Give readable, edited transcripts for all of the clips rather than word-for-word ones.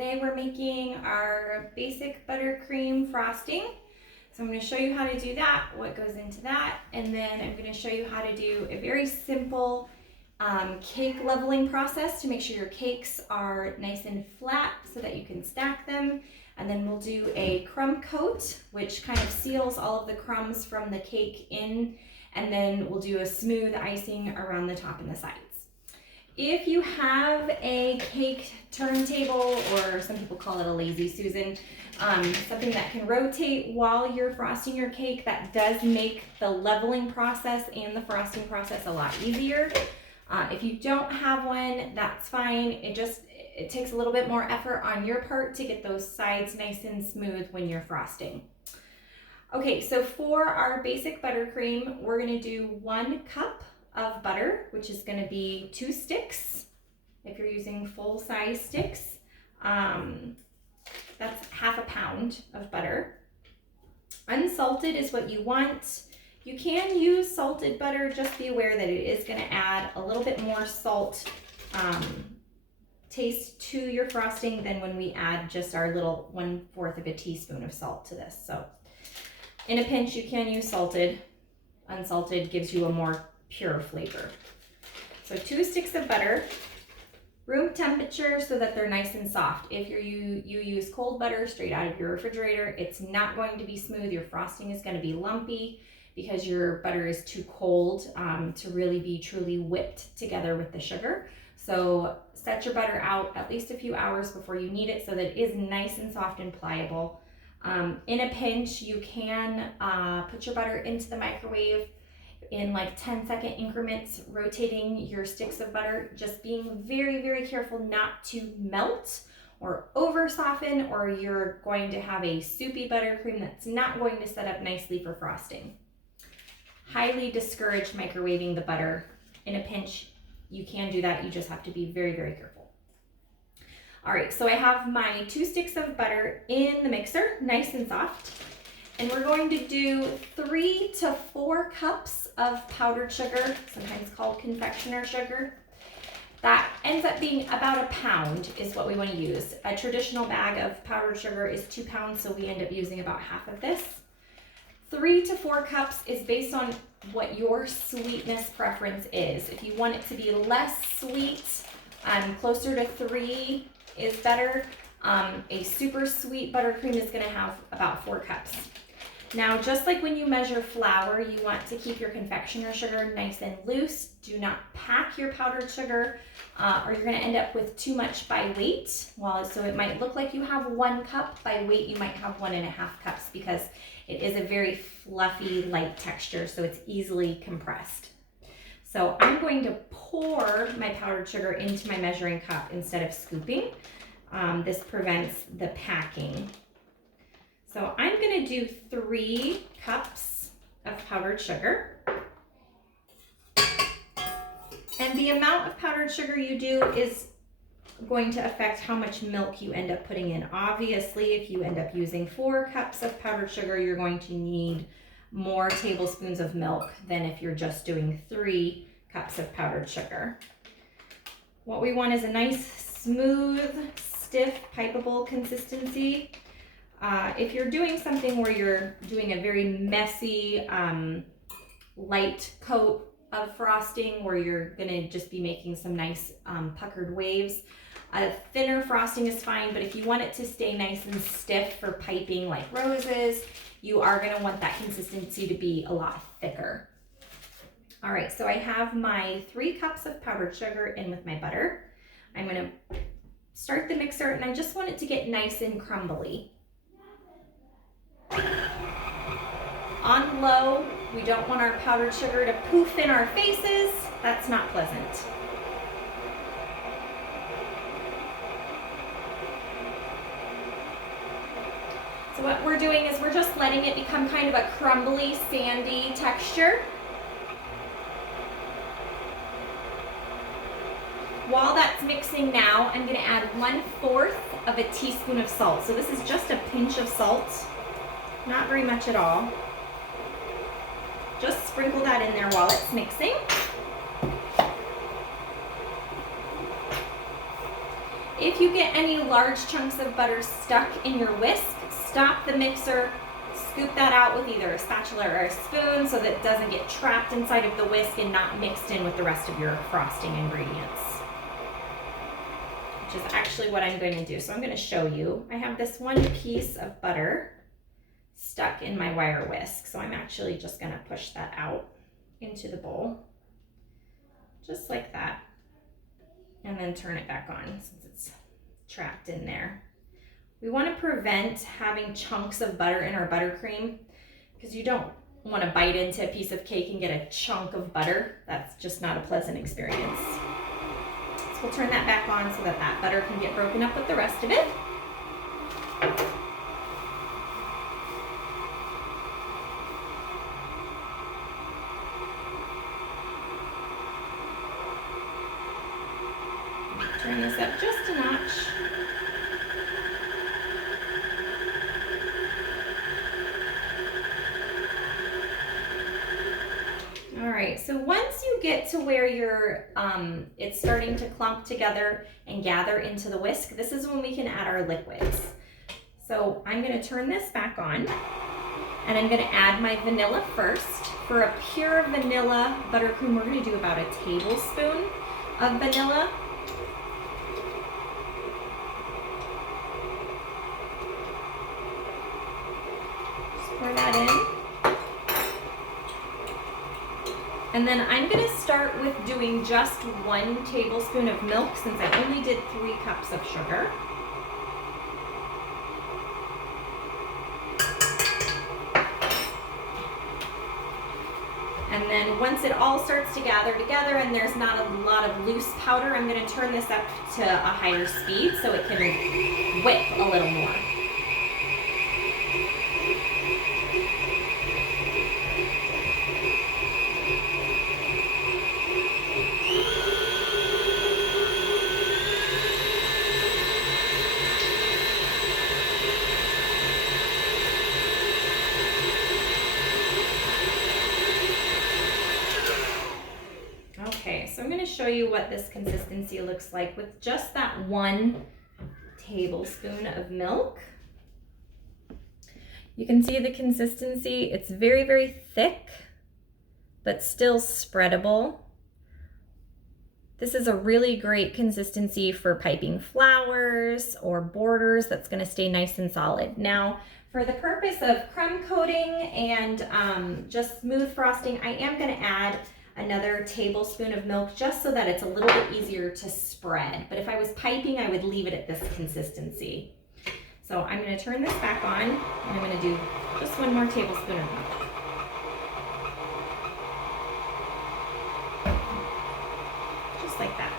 Today we're making our basic buttercream frosting. So I'm going to show you how to do that, what goes into that, and then I'm going to show you how to do a very simple cake leveling process to make sure your cakes are nice and flat so that you can stack them. And then we'll do a crumb coat, which kind of seals all of the crumbs from the cake in, and then we'll do a smooth icing around the top and the sides. If you have a cake turntable, or some people call it a lazy Susan, something that can rotate while you're frosting your cake, that does make the leveling process and the frosting process a lot easier. If you don't have one, that's fine. It takes a little bit more effort on your part to get those sides nice and smooth when you're frosting. Okay, so for our basic buttercream, we're gonna do 1 cup of butter, which is going to be 2 sticks. If you're using full-size sticks, that's half a pound of butter. Unsalted is what you want. You can use salted butter, just be aware that it is going to add a little bit more salt taste to your frosting than when we add just our little 1/4 of a teaspoon of salt to this. So in a pinch, you can use salted. Unsalted gives you a more pure flavor. So 2 sticks of butter, room temperature so that they're nice and soft. If you use cold butter straight out of your refrigerator, it's not going to be smooth. Your frosting is going to be lumpy because your butter is too cold to really be truly whipped together with the sugar. So set your butter out at least a few hours before you need it so that it is nice and soft and pliable. In a pinch, you can put your butter into the microwave in like 10-second increments, rotating your sticks of butter, just being very, very careful not to melt or over soften, or you're going to have a soupy buttercream that's not going to set up nicely for frosting. Highly discourage microwaving the butter. In a pinch, you can do that, you just have to be very, very careful. All right, so I have my 2 sticks of butter in the mixer, nice and soft. And we're going to do 3 to 4 cups of powdered sugar, sometimes called confectioner sugar. That ends up being about a pound is what we want to use. A traditional bag of powdered sugar is 2 pounds, so we end up using about half of this. 3 to 4 cups is based on what your sweetness preference is. If you want it to be less sweet, closer to 3 is better. A super sweet buttercream is going to have about 4 cups. Now, just like when you measure flour, you want to keep your confectioner sugar nice and loose. Do not pack your powdered sugar or you're going to end up with too much by weight. So it might look like you have 1 cup. By weight, you might have 1.5 cups because it is a very fluffy, light texture, so it's easily compressed. So I'm going to pour my powdered sugar into my measuring cup instead of scooping. This prevents the packing. So I'm going to do 3 cups of powdered sugar. And the amount of powdered sugar you do is going to affect how much milk you end up putting in. Obviously, if you end up using 4 cups of powdered sugar, you're going to need more tablespoons of milk than if you're just doing 3 cups of powdered sugar. What we want is a nice, smooth, stiff, pipeable consistency. If you're doing something where you're doing a very messy, light coat of frosting where you're gonna just be making some nice puckered waves, a thinner frosting is fine, but if you want it to stay nice and stiff for piping like roses, you are gonna want that consistency to be a lot thicker. All right, so I have my 3 cups of powdered sugar in with my butter. I'm gonna start the mixer and I just want it to get nice and crumbly. On low, we don't want our powdered sugar to poof in our faces. That's not pleasant. So what we're doing is we're just letting it become kind of a crumbly, sandy texture. While that's mixing now, I'm going to add 1/4 of a teaspoon of salt. So this is just a pinch of salt, not very much at all. Just sprinkle that in there while it's mixing. if you get any large chunks of butter stuck in your whisk, stop the mixer, scoop that out with either a spatula or a spoon so that it doesn't get trapped inside of the whisk and not mixed in with the rest of your frosting ingredients. Which is actually what I'm going to do. So I'm going to show you. I have this one piece of butter stuck in my wire whisk. So I'm actually just going to push that out into the bowl. Just like that. And then turn it back on since it's trapped in there. We want to prevent having chunks of butter in our buttercream because you don't want to bite into a piece of cake and get a chunk of butter. That's just not a pleasant experience. So we'll turn that back on so that that butter can get broken up with the rest of it. Turn this up just a notch. All right, so once you get to where it's starting to clump together and gather into the whisk, this is when we can add our liquids. So I'm gonna turn this back on and I'm gonna add my vanilla first. For a pure vanilla buttercream, we're gonna do about a tablespoon of vanilla. Just pour that in. And then I'm going to start with doing just 1 tablespoon of milk since I only did 3 cups of sugar. And then once it all starts to gather together and there's not a lot of loose powder, I'm going to turn this up to a higher speed so it can whip a little more. Okay, so I'm going to show you what this consistency looks like with just that 1 tablespoon of milk. You can see the consistency. It's very, very thick, but still spreadable. This is a really great consistency for piping flowers or borders that's going to stay nice and solid. Now, for the purpose of crumb coating and just smooth frosting, I am going to add another tablespoon of milk just so that it's a little bit easier to spread. But if I was piping, I would leave it at this consistency. So I'm going to turn this back on and I'm going to do just 1 more tablespoon of milk. Just like that.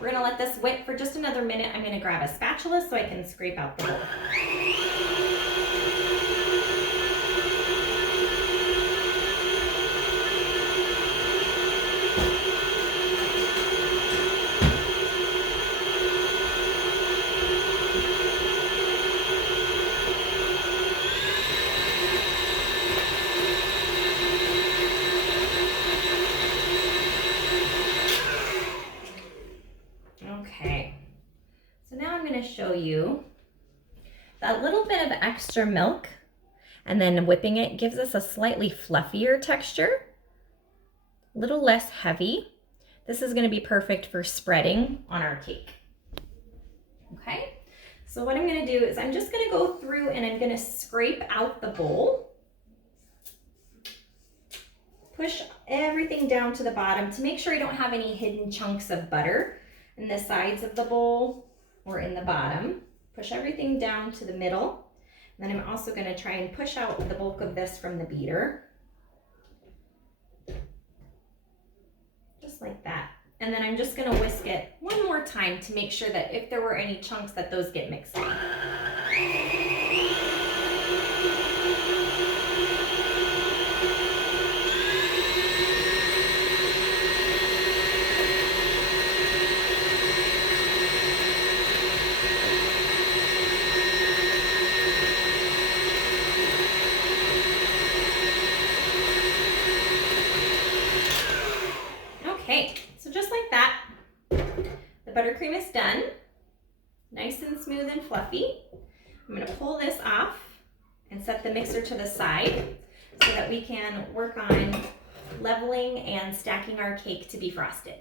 We're gonna let this whip for just another minute. I'm gonna grab a spatula so I can scrape out the bowl. Okay, so now I'm going to show you that little bit of extra milk and then whipping it gives us a slightly fluffier texture, a little less heavy. This is going to be perfect for spreading on our cake. Okay, so what I'm going to do is I'm just going to go through and I'm going to scrape out the bowl. Push everything down to the bottom to make sure you don't have any hidden chunks of butter in the sides of the bowl or in the bottom. Push everything down to the middle. And then I'm also going to try and push out the bulk of this from the beater. Just like that. And then I'm just going to whisk it 1 more time to make sure that if there were any chunks that those get mixed in. just like that, the buttercream is done. Nice and smooth and fluffy. I'm gonna pull this off and set the mixer to the side so that we can work on leveling and stacking our cake to be frosted.